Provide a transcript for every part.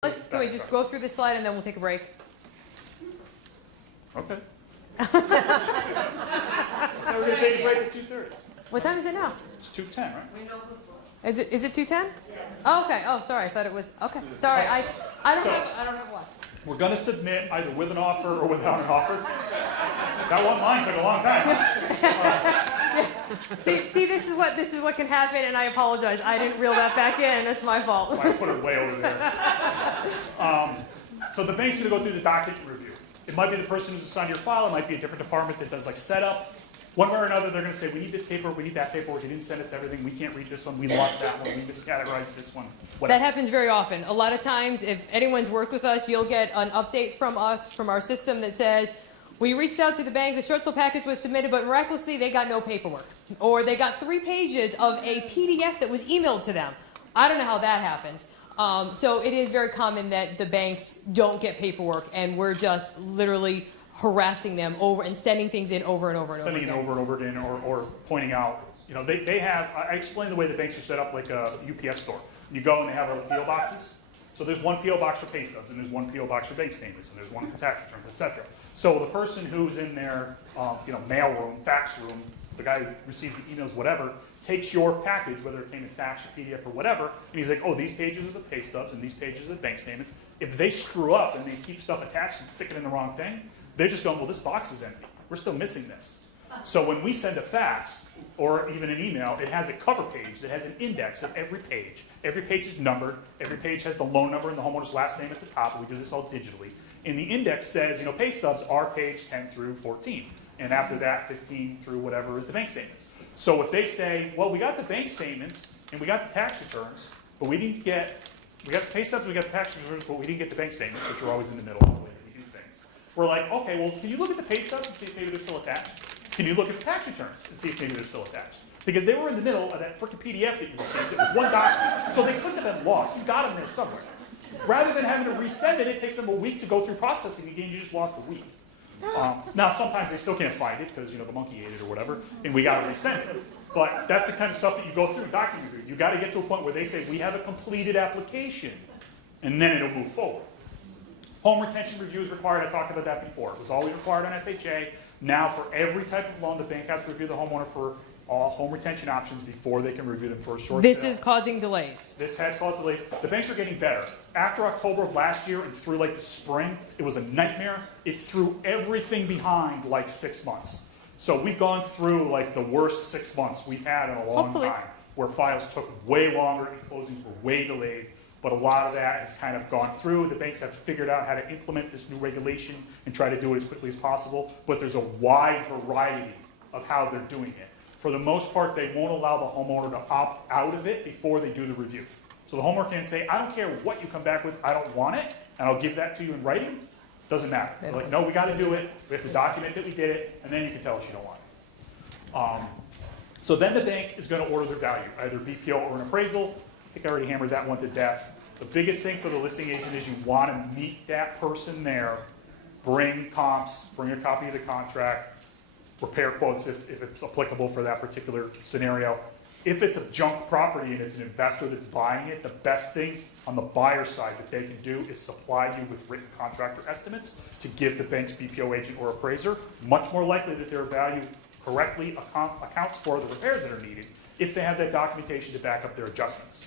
Can we just go through this slide and then we'll take a break? Okay. So we're going to take a break at 2:30. What time is it now? It's 2:10, right? Is it 2:10? Yes. Oh, okay. Oh, sorry. I thought it was. Okay. Sorry. I don't have a watch. We're going to submit either with an offer or without an offer. That one line took a long time. See, this is what can happen, and I apologize. I didn't reel that back in. That's my fault. I put it way over there. So the bank's going to go through the document review. It might be the person who's assigned your file. It might be a different department that does like setup. One way or another, they're going to say, we need this paper, we need that paperwork, you didn't send us everything, we can't read this one, we lost that one, we miscategorized this one, whatever. That happens very often. A lot of times, if anyone's worked with us, you'll get an update from us, from our system that says, we reached out to the bank, the short sale package was submitted, but miraculously they got no paperwork. Or they got 3 pages of a PDF that was emailed to them. I don't know how that happens. So it is very common that the banks don't get paperwork, and we're just literally harassing them over and sending things in over and over and over again. Sending it over and over again, or pointing out, they have, I explained the way the banks are set up like a UPS store. You go and they have little P.O. boxes. So there's one P.O. box for pay stubs, and there's one P.O. box for bank statements, and there's one for tax returns, etc. So the person who's in their mail room, fax room, the guy who receives the emails, whatever, takes your package, whether it came in fax or PDF or whatever, and he's like, oh, these pages are the pay stubs and these pages are the bank statements. If they screw up and they keep stuff attached and stick it in the wrong thing, they're just going, well, this box is empty. We're still missing this. So when we send a fax or even an email, it has a cover page that has an index of every page. Every page is numbered. Every page has the loan number and the homeowner's last name at the top. We do this all digitally. And the index says, pay stubs are page 10 through 14. And after that, 15 through whatever is the bank statements. So if they say, well, we got the bank statements and we got the tax returns, but we got the pay stubs, we got the tax returns, but we didn't get the bank statements, which are always in the middle of the way that we do things. We're like, okay, well, can you look at the pay stubs and see if maybe they're still attached? Can you look at the tax returns and see if maybe they're still attached? Because they were in the middle of that freaking PDF that you received. It was one document. So they couldn't have been lost. You got them there somewhere. Rather than having to resend it, it takes them a week to go through processing again. You just lost a week. Now, sometimes they still can't find it because, the monkey ate it or whatever, and we got to resend it. But that's the kind of stuff that you go through in document review. You got to get to a point where they say, we have a completed application, and then it'll move forward. Home retention review is required. I talked about that before. It was always required on FHA. Now, for every type of loan, the bank has to review the homeowner for all home retention options before they can review them for a short sale. This is causing delays. This has caused delays. The banks are getting better. After October of last year and through like the spring, it was a nightmare. It threw everything behind like 6 months. So we've gone through like the worst 6 months we've had in a long time, where files took way longer and closings were way delayed. But a lot of that has kind of gone through. The banks have figured out how to implement this new regulation and try to do it as quickly as possible. But there's a wide variety of how they're doing it. For the most part, they won't allow the homeowner to opt out of it before they do the review. So the homeowner can say, I don't care what you come back with, I don't want it, and I'll give that to you in writing. Doesn't matter. They're like, no, we got to do it. We have to document that we did it, and then you can tell us you don't want it. So then the bank is going to order their value, either BPO or an appraisal. I think I already hammered that one to death. The biggest thing for the listing agent is you want to meet that person there, bring comps, bring a copy of the contract, repair quotes if it's applicable for that particular scenario. If it's a junk property and it's an investor that's buying it, the best thing on the buyer side that they can do is supply you with written contractor estimates to give the bank's BPO agent or appraiser. Much more likely that their value correctly accounts for the repairs that are needed if they have that documentation to back up their adjustments.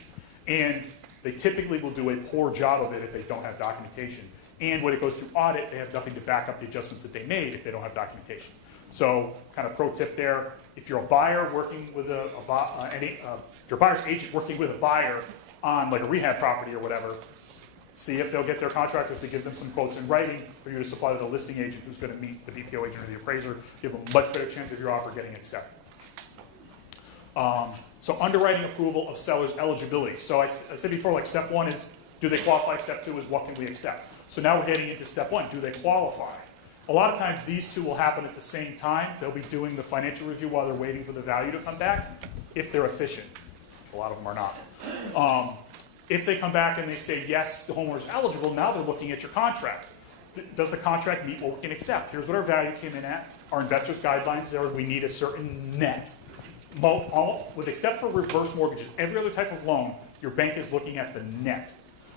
And they typically will do a poor job of it if they don't have documentation. And when it goes through audit, they have nothing to back up the adjustments that they made if they don't have documentation. So, kind of pro tip there: if you're a buyer working with if your buyer's agent working with a buyer on like a rehab property or whatever, see if they'll get their contractors to give them some quotes in writing for you to supply to the listing agent who's going to meet the BPO agent or the appraiser. Give them a much better chance of your offer getting accepted. So underwriting approval of seller's eligibility. So I said before, like step 1 is do they qualify? Step 2 is what can we accept? So now we're getting into step 1. Do they qualify? A lot of times these two will happen at the same time. They'll be doing the financial review while they're waiting for the value to come back, if they're efficient. A lot of them are not. If they come back and they say, yes, the homeowner's eligible, now they're looking at your contract. Does the contract meet what we can accept? Here's what our value came in at. Our investors' guidelines there, we need a certain net. Except for reverse mortgages, every other type of loan, your bank is looking at the net.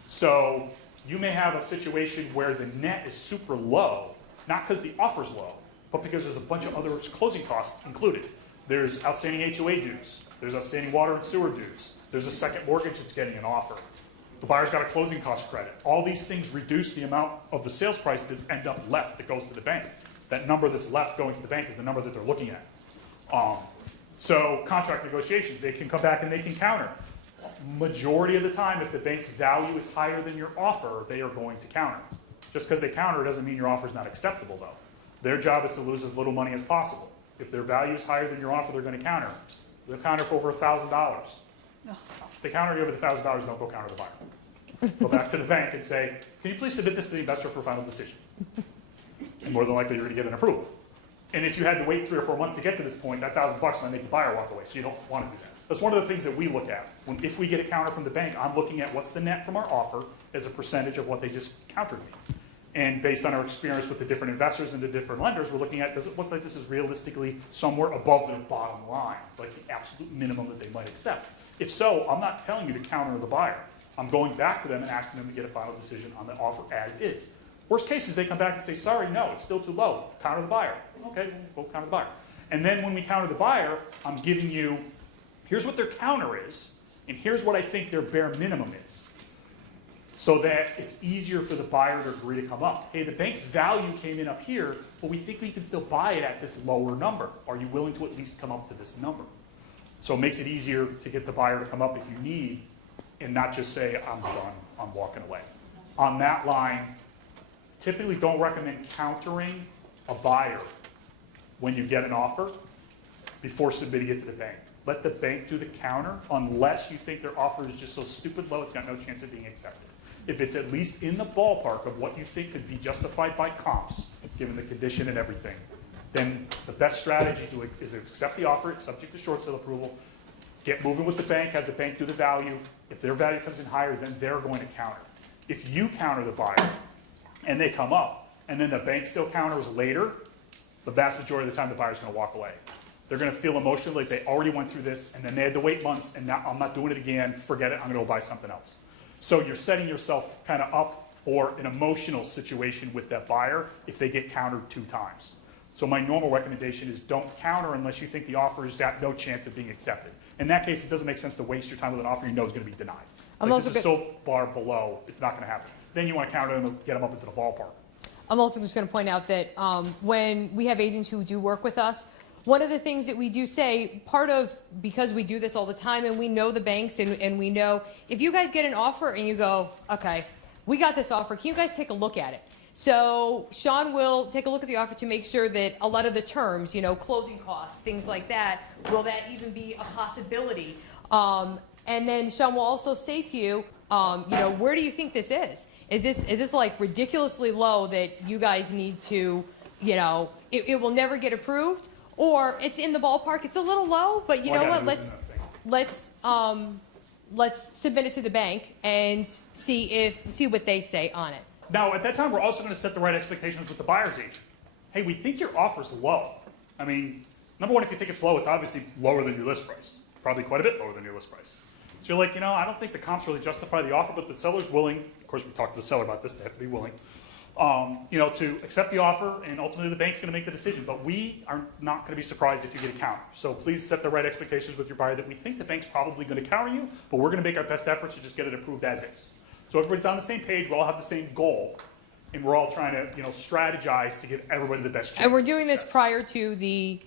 So you may have a situation where the net is super low, not because the offer's low, but because there's a bunch of other closing costs included. There's outstanding HOA dues. There's outstanding water and sewer dues. There's a second mortgage that's getting an offer. The buyer's got a closing cost credit. All these things reduce the amount of the sales price that end up left that goes to the bank. That number that's left going to the bank is the number that they're looking at. So contract negotiations, they can come back and they can counter. Majority of the time, if the bank's value is higher than your offer, they are going to counter. Just because they counter doesn't mean your offer is not acceptable, though. Their job is to lose as little money as possible. If their value is higher than your offer, they're going to counter. They'll counter for over $1,000. If they counter you over $1,000, don't go counter the buyer. Go back to the bank and say, can you please submit this to the investor for final decision? And more than likely, you're going to get an approval. And if you had to wait 3 or 4 months to get to this point, that $1,000 might make the buyer walk away, so you don't want to do that. That's one of the things that we look at. If we get a counter from the bank, I'm looking at what's the net from our offer as a percentage of what they just countered me. And based on our experience with the different investors and the different lenders, we're looking at, does it look like this is realistically somewhere above their bottom line, like the absolute minimum that they might accept? If so, I'm not telling you to counter the buyer. I'm going back to them and asking them to get a final decision on the offer as is. Worst case is they come back and say, sorry, no, it's still too low. Counter the buyer. Okay, we'll counter the buyer. And then when we counter the buyer, I'm giving you, here's what their counter is, and here's what I think their bare minimum is. So that it's easier for the buyer to agree to come up. Hey, the bank's value came in up here, but we think we can still buy it at this lower number. Are you willing to at least come up to this number? So it makes it easier to get the buyer to come up if you need, and not just say, I'm done, I'm walking away. On that line, typically don't recommend countering a buyer when you get an offer before submitting it to the bank. Let the bank do the counter unless you think their offer is just so stupid low it's got no chance of being accepted. If it's at least in the ballpark of what you think could be justified by comps, given the condition and everything, then the best strategy is to accept the offer. It's subject to short sale approval. Get moving with the bank, have the bank do the value. If their value comes in higher, then they're going to counter. If you counter the buyer and they come up, and then the bank still counters later, the vast majority of the time the buyer's going to walk away. They're going to feel emotionally like they already went through this, and then they had to wait months, and now I'm not doing it again. Forget it. I'm going to go buy something else. So you're setting yourself kind of up for an emotional situation with that buyer if they get countered 2 times. So my normal recommendation is don't counter unless you think the offer has got no chance of being accepted. In that case, it doesn't make sense to waste your time with an offer you know is going to be denied. Like, this is so far below, it's not going to happen. Then you want to counter them and get them up into the ballpark. I'm also just going to point out that when we have agents who do work with us, one of the things that we do say, because we do this all the time and we know the banks and we know, if you guys get an offer and you go, okay, we got this offer, can you guys take a look at it? So Sean will take a look at the offer to make sure that a lot of the terms, closing costs, things like that, will that even be a possibility? And then Sean will also say to you, where do you think this is? Is this like ridiculously low that you guys need to, it will never get approved? Or it's in the ballpark, it's a little low, but you know what, let's submit it to the bank and see what they say on it. Now, at that time, we're also going to set the right expectations with the buyer's agent. Hey, we think your offer's low. I mean, number one, if you think it's low, it's obviously lower than your list price. Probably quite a bit lower than your list price. So you're like, I don't think the comps really justify the offer, but the seller's willing. Of course, we talked to the seller about this. They have to be willing. To accept the offer, and ultimately the bank's going to make the decision. But we are not going to be surprised if you get a counter. So please set the right expectations with your buyer that we think the bank's probably going to counter you, but we're going to make our best efforts to just get it approved as is. So everybody's on the same page. We all have the same goal, and we're all trying to, strategize to give everybody the best chance. And we're doing this prior to the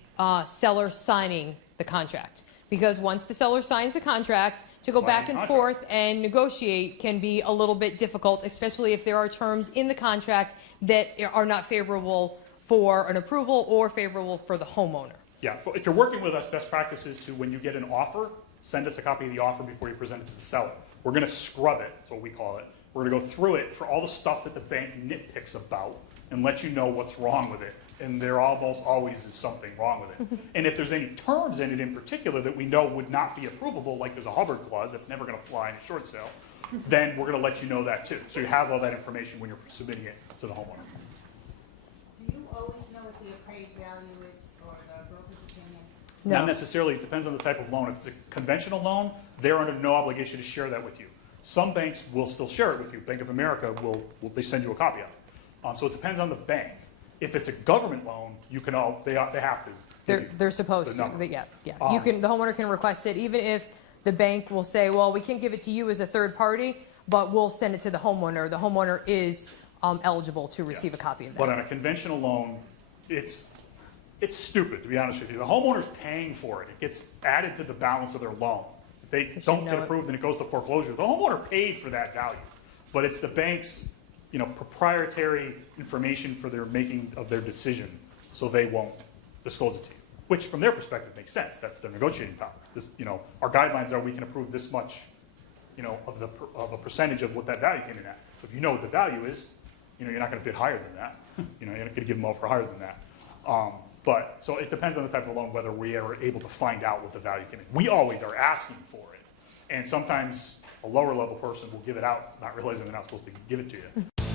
seller signing the contract, because once the seller signs the contract, to go back and forth and negotiate can be a little bit difficult, especially if there are terms in the contract that are not favorable for an approval or favorable for the homeowner. Yeah, well, if you're working with us, best practice is to, when you get an offer, send us a copy of the offer before you present it to the seller. We're going to scrub it, that's what we call it. We're going to go through it for all the stuff that the bank nitpicks about and let you know what's wrong with it. And there almost always is something wrong with it. And if there's any terms in it in particular that we know would not be approvable, like there's a Hubbard clause that's never going to fly in a short sale, then we're going to let you know that too. So you have all that information when you're submitting it to the homeowner. Do you always know what the appraised value is or the broker's opinion? No. Not necessarily. It depends on the type of loan. If it's a conventional loan, they're under no obligation to share that with you. Some banks will still share it with you. Bank of America will they send you a copy of it. So it depends on the bank. If it's a government loan, you can they have to. They're supposed the to, number. yeah. The homeowner can request it, even if the bank will say, well, we can't give it to you as a third party, but we'll send it to the homeowner. The homeowner is eligible to receive a copy of that. But on a conventional loan, it's stupid, to be honest with you. The homeowner's paying for it. It gets added to the balance of their loan. If they should don't know get it. approved and it goes to foreclosure, the homeowner paid for that value. But it's the bank's, proprietary information for their making of their decision, so they won't disclose it to you. Which, from their perspective, makes sense. That's their negotiating power. Our guidelines are we can approve this much, of a percentage of what that value came in at. So if you know what the value is, you're not going to bid higher than that. You're not going to give them offer higher than that. But so it depends on the type of loan whether we are able to find out what the value came in. We always are asking for it, and sometimes a lower level person will give it out, not realizing they're not supposed to give it to you.